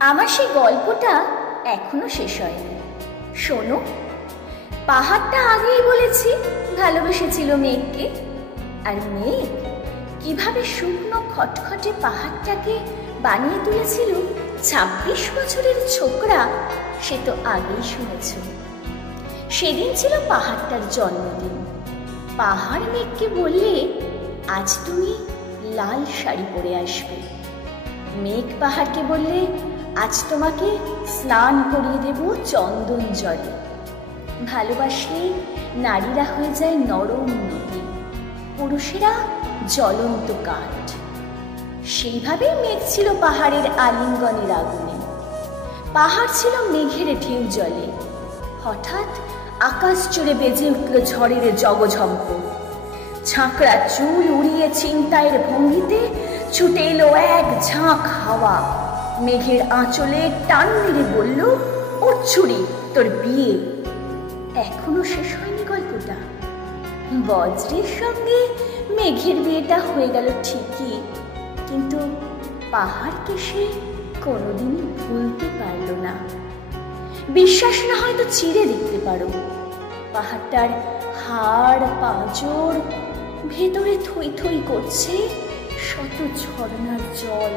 আমার সেই গল্পটা এখনো শেষ হয়নি। শোনো, পাহাড়টা আগেই বলেছি ভালোবেসেছিল মেঘকে, আর মেঘ কিভাবে শুকনো খটখটে পাহাড়টাকে বানিয়ে তুলেছিল ২৬ বছরের ছোকরা, সে তো আগেই শুনেছ। সেদিন ছিল পাহাড়টার জন্মদিন। পাহাড় মেঘকে বললে, আজ তুমি লাল শাড়ি পরে আসবে। মেঘ পাহাড়কে বললে, আজ তোমাকে স্নান করিয়ে দেব চন্দন জলে। ভালোবাসলে নারীরা হয়ে যায় নরম নদী, পুরুষেরা জ্বলন্ত কাঠ। সেইভাবেই মেঘ ছিল পাহাড়ের আলিঙ্গনের আগুনে, পাহাড় ছিল মেঘের ঢেউ জলে। হঠাৎ আকাশ জুড়ে বেজে উঠল ঝড়ের জগঝম্প। ঝাঁকড়া চুল উড়িয়ে ছিনতাইয়ের ভঙ্গিতে ছুটে এলো এক ঝাঁক হাওয়া। মেঘের আঁচলে টান মেরে বলল, ও ছুরি, তোর বিয়ে। এখনো শেষ হয়নি গল্পটা। বজ্রের সঙ্গে মেঘের বিয়েটা হয়ে গেল ঠিকই, কিন্তু পাহাড়কে সে কোনোদিনই ভুলতে পারল না। বিশ্বাস না হয়তো চিরে দেখতে পারো, পাহাড়টার হাড় পাঁজর ভেতরে থই থই করছে শত ঝর্ণার জল।